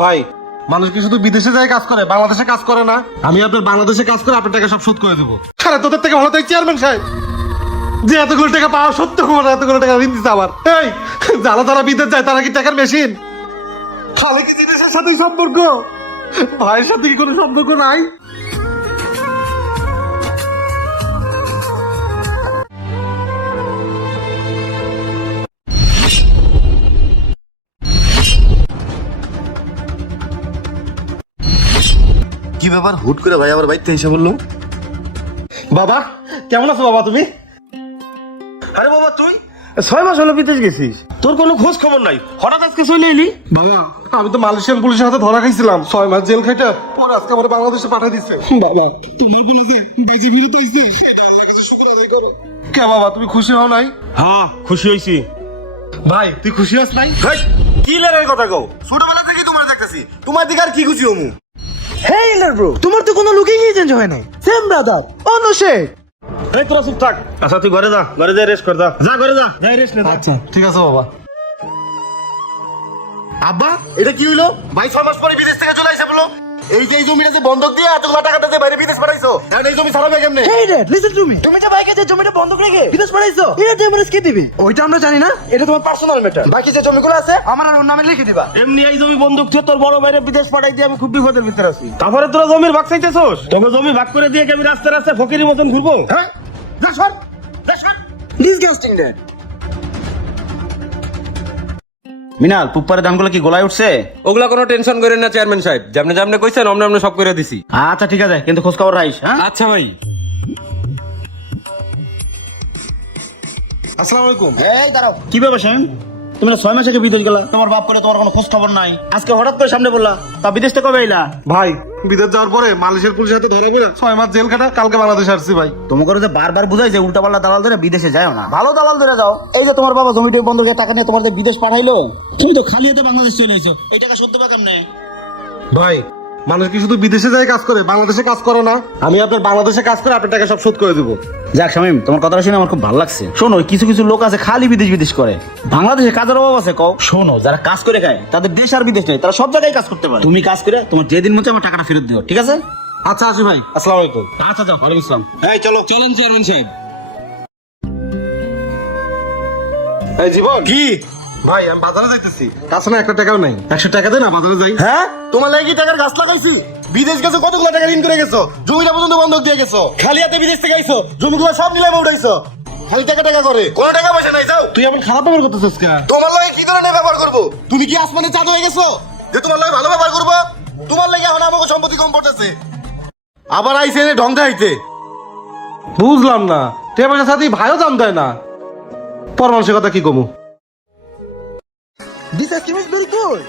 ভাই, মানুষ কি শুধু বিদেশে যায় কাজ করে, বাংলাদেশে কাজ করে না? আমি আপনার বাংলাদেশে কাজ করে আপনার টাকা সব শোধ করে দেবো। আরে তোদের থেকে ভালো তাই চেয়ারম্যান সাহেব, যে এতগুলো টাকা পাওয়া সত্ত্বেও আমার এতগুলো টাকা ঋণ দিচ্ছে আমার। এই যারা যারা বিদেশ যায় তারা কি টাকার মেশিন? খালি কি বিদেশের সাথেই সম্পর্ক, ভাইয়ের সাথে কি কোনো সম্পর্ক নাই? কি ব্যাপার, হুট করে ভাই আবার বাইতে এসে বললো? বাবা কেমন আছো বাবা তুমি? আরে বাবা, তুই 6 মাস হলো বিদেশ গেছিস, তোর কোনো খোঁজ খবর নাই, হঠাৎ আজকে চলে এলি? বাবা আমি তো মালয়েশিয়ান পুলিশের হাতে ধরা খাইছিলাম, 6 মাস জেল খাইটা পরে আজকে আমার বাংলাদেশে পাঠিয়ে দিচ্ছে। বাবা তোমার বলে যে বেঁচে ফিরত হইছে, সেটা আল্লাহর কাছে শুকর আদায় করো। কে বাবা তুমি খুশি হও নাই? হ্যাঁ খুশি হয়েছি। ভাই তুই খুশি হস নাই? কি লেরের কথা কও? ছোটবেলা থেকে তোমার দেখতেছি, তোমার দিকে আর কি খুশি হমু? হেই ইলার ব্রো, তোমার তো কোনো লুকিংই চেঞ্জ হয় নাই, সেম ব্রাদার অন্য শেড। এই তোরা চুপ থাক। আচ্ছা তুই ঘরে যা, ঘরে যা রেস্ট কর, যা ঘরে যা, যাই রেস্ট নে। আচ্ছা ঠিক আছে বাবা। আব্বা এটা কি হইলো? ভাই 6 মাস পরে বিদেশ থেকে চলে আইসা বলো, এই যে এই জমিটা যে বন্ধক দিয়ে এতগুলো টাকা দিতে বাইরে বিদেশ পাঠাইছো, এখন এই জমি ছাড়াবে কেমনে? হেই ড্যাড, লিসেন টু মি। তুমি যে বাইকে যে জমিটা বন্ধক রেখে বিদেশ পাঠাইছো, এটা দিয়ে আমরা কে দিবি? ওইটা আমরা জানি না, এটা তোমার পার্সোনাল ম্যাটার। বাকি যে জমিগুলো আছে আমার আর ওর নামে লিখে দিবা। এমনি এই জমি বন্ধক থেকে তোর বড় ভাইরে বিদেশ পাঠাই দিয়ে আমি খুব বিপদের ভিতরে আছি। তারপরে তোরা জমির ভাগ চাইতেছস? তোকে জমি ভাগ করে দিয়ে কি আমি রাস্তায় রাস্তায় ফকিরের মতন ঘুরবো? হ্যাঁ যা সর, যা সর। Disgusting dad. মিনাল পুপ্পারের দামগুলো কি গোলায় উঠছে? ওগুলা কোনো টেনশন করেন না চেয়ারম্যান সাহেব, যেমনে যেমনে কইছেন অমনে অমনে সব করে দিছি। আচ্ছা ঠিক আছে, কিন্তু খোঁজ খবর রাখিস। হ্যাঁ আচ্ছা ভাই। আসসালামু আলাইকুম। এই দাঁড়াও, কি ব্যাপার শামিম? তুমি না 6 মাস আগে বিদেশ গেলা, তোমার বাপ করে তোমার কোনো খোঁজ খবর নাই, আজকে হঠাৎ করে সামনে বললা, তা বিদেশ থেকে কবে এলা? ভাই বিদেশ যাওয়ার পরে মালয়েশিয়ার পুলিশের হাতে ধরা পড়ে 6 মাস জেল খাটা কালকে বাংলাদেশে আসছি ভাই। তোমাকে যে বারবার বুঝাই যে উল্টাপাল্টা দালাল ধরে বিদেশে যায় না, ভালো দালাল ধরে যাও। এই যে তোমার বাবা জমিটা বন্ধকের টাকা নিয়ে তোমার যে বিদেশ পাঠাইলো, তুমি তো খালি হাতে বাংলাদেশ চলে এসো, এই টাকা শুদ্ধ বা কেমনে? ভাই মানুষ কি শুধু বিদেশে যায় কাজ করে, বাংলাদেশে কাজ করে না? আমি আপনার বাংলাদেশে কাজ করে আপনার টাকা সব শোধ করে দেবো। যাক শামিম, তোমার কথাটা শুনে আমার খুব ভালো লাগছে। শোনো, কিছু কিছু লোক আছে খালি বিদেশ বিদেশ করে, বাংলাদেশে কাজের অভাব আছে কও? শোনো, যারা কাজ করে খায় তাদের দেশ আর বিদেশ নেই, তারা সব জায়গায় কাজ করতে পারে। তুমি কাজ করে তোমার যেদিন মধ্যে আমার টাকাটা ফেরত দিও, ঠিক আছে? আচ্ছা আসি ভাই, আসসালামু আলাইকুম। আচ্ছা যাও, ওয়ালাইকুম আসসালাম। এই চলো। চলেন চেয়ারম্যান সাহেব। এই জীবন কি ভাই আমি বাজারে যাইতেছি, কাছে না একটা টাকাও নাই, 100 টাকা দে না বাজারে যাই। হ্যাঁ, তোমার লাগি কি টাকার গাছ লাগাইছি? বিদেশ গেছো, কতগুলো টাকা ঋণ করে গেছো, জমিটা পর্যন্ত বন্ধক দিয়ে গেছো, খালি হাতে বিদেশ থেকে আইছো, জমিগুলো সব নিলামে উঠাইছো, খালি টাকা টাকা করে কোনো টাকা পয়সা নাই। যাও। তুই এমন খারাপ ব্যবহার করতেছিস কেন? তোমার লাগে কি ধরনের ব্যবহার করবো? তুমি কি আসমানে চাঁদ হয়ে গেছো যে তোমার লাগে ভালো ব্যবহার করবো? তোমার লাগে এখন আমাকে সম্পত্তি কম পড়তেছে, আবার আইসে এনে ঢং দেখাইতে। বুঝলাম না, টাকা পয়সার সাথে ভাইও দাম দেয় না, পর মানুষের কথা কি কমু? This ice cream is very good.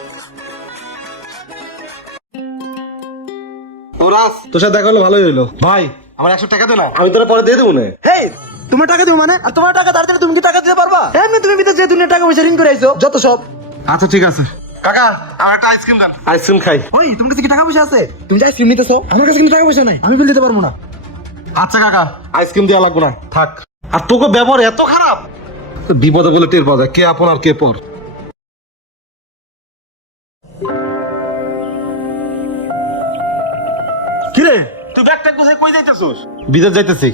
ওরাস তোর সাথে দেখা হলো ভালোই হইলো। ভাই আমার 100 টাকা দে না, আমি তোরা পরে দিয়ে দেবো না। হেই, তোমার টাকা দিও মানে? আর তোমার টাকা তাড়াতাড়ি তুমি কি টাকা দিতে পারবা? এমনি তুমি বিদেশ যে দুনিয়া টাকা পয়সা ঋণ করে আইছো, যত সব। আচ্ছা ঠিক আছে কাকা, আমার একটা আইসক্রিম দেন, আইসক্রিম খাই। ওই তোমার কাছে কি টাকা পয়সা আছে? তুমি যে আইসক্রিম নিতেছো, আমার কাছে কিন্তু টাকা পয়সা নাই, আমি বিল দিতে পারবো না। আচ্ছা কাকা, আইসক্রিম দেওয়া লাগবে না, থাক। আর তোকে ব্যবহার এত খারাপ, বিপদে বলে টের পাওয়া যায় কে আপন আর কে পর। কিরে তুই ব্যাগটা কোথায় কই যাইতেছস? বিদেশ যাইতেছি।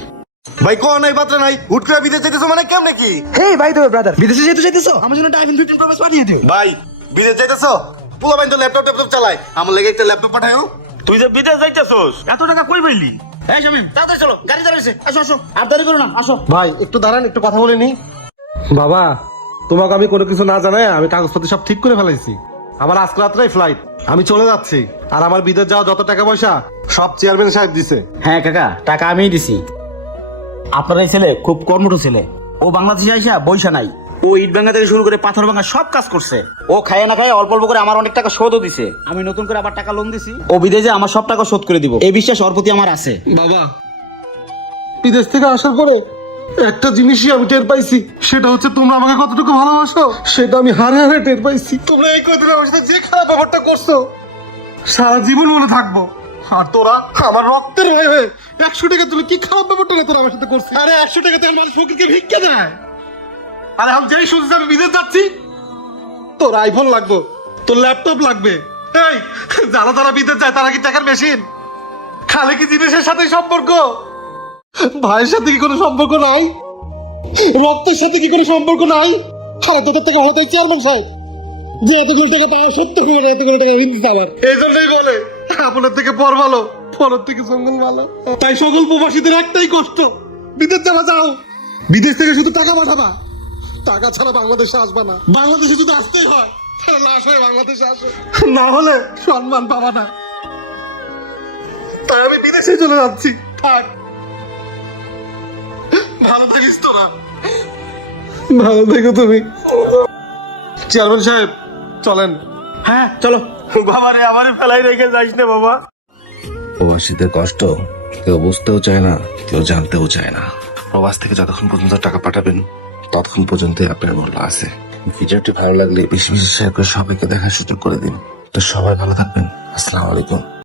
ভাই কোন নাই পাত্র নাই, হুট করে বিদেশ যেতেছো মানে কেমনে কি? হেই ভাই, তুমি ব্রাদার বিদেশে যেতে চাইতেছো, আমার জন্য একটা আইফোন 15 প্রো ম্যাক্স পাঠিয়ে দিও। ভাই বিদেশ যাইতেছো, পোলা বাইন তো ল্যাপটপ ট্যাপটপ চালায়, আমার লেগে একটা ল্যাপটপ পাঠাও। তুই যে বিদেশ যাইতেছস, এত টাকা কই পাইলি? এই শামিম, তাড়াতাড়ি চলো, গাড়ি দাঁড়িয়েছে, আসো আসো, আর দেরি করো না, আসো। ভাই একটু দাঁড়ান, একটু কথা বলে নি। বাবা তোমাকে আমি কোনো কিছু না জানাই আমি কাগজপত্র সব ঠিক করে ফেলাইছি, আমার আজকে রাত্রেই ফ্লাইট, আমি চলে যাচ্ছি। আর আমার বিদেশ যাওয়া যত টাকা পয়সা সব চেয়ারম্যান সাহেব দিছে। হ্যাঁ কাকা, টাকা আমিই দিছি। আপনার এই ছেলে খুব কর্মঠ ছেলে, ও বাংলাদেশে আইসা বইসা নাই, ও ইট ভাঙা থেকে শুরু করে পাথর ভাঙা সব কাজ করছে। ও খায় না খায় অল্প অল্প করে আমার অনেক টাকা শোধও দিছে, আমি নতুন করে আবার টাকা লোন দিছি, ও বিদেশে আমার সব টাকা শোধ করে দিব, এই বিশ্বাস ওর প্রতি আমার আছে। বাবা বিদেশ থেকে আসার পরে একটা জিনিসই আমি টের পাইছি, সেটা হচ্ছে তোমরা আমাকে কতটুকু ভালোবাসো, সেটা আমি হারে হারে টের পাইছি। তোমরা এই কদিন আমার সাথে যে খারাপ ব্যাপারটা করছো সারা জীবন মনে থাকবো। আর তোরা আমার রক্তের ভাই হয়ে 100 টাকা তুলে কি খারাপ ব্যাপারটা না তোরা আমার সাথে করছিস? আরে 100 টাকা তেল মানুষ ফকিরকে ভিক্ষা দেয়। আরে আমি যেই শুনছি আমি বিদেশ যাচ্ছি, তোর আইফোন লাগবে, তোর ল্যাপটপ লাগবে, এই যারা যারা বিদেশ যায় তারা কি টাকার মেশিন? খালি কি জিনিসের সাথে সম্পর্ক? ভাইয়ের সাথে কি কোনো সম্পর্ক নাই? রক্তের সাথে কি কোনো সম্পর্ক নাই? খালি তোদের থেকে হতে চেয়ারম্যান সাহেব যে এতগুলো টাকা পাওয়া সত্য করে এতগুলো টাকা হিন্দি আমার এই জন্যই বলে আপনার থেকে পর ভালো, পরের থেকে জঙ্গল ভালো। তাই সকল প্রবাসীদের একটাই কষ্ট, বিদেশ যাওয়া যাও, বিদেশ থেকে শুধু টাকা পাঠাবা, টাকা ছাড়া বাংলাদেশে আসবা না। বাংলাদেশে যদি আসতেই হয় তাহলে লাশ হয়ে বাংলাদেশে আসো, না হলে সম্মান পাবা না। তাই আমি বিদেশে চলে যাচ্ছি। থাক, ভালো থাকিস তোরা, ভালো থেকো তুমি। চেয়ারম্যান সাহেব চলেন। হ্যাঁ চলো। বাবা রে, আমারে ফেলাই রেখে যাইস না বাবা। প্রবাসীদের কষ্ট কেউ বুঝতেও চায় না, কেউ জানতেও চায় না। প্রবাস থেকে যতক্ষণ পর্যন্ত টাকা পাঠাবেন ততক্ষণ পর্যন্তই আপনার মূল্য আছে। ভিডিওটি ভালো লাগলে বেশি বেশি শেয়ার করে সবাইকে দেখার সুযোগ করে দিন। তো সবাই ভালো থাকবেন। আসসালামু আলাইকুম।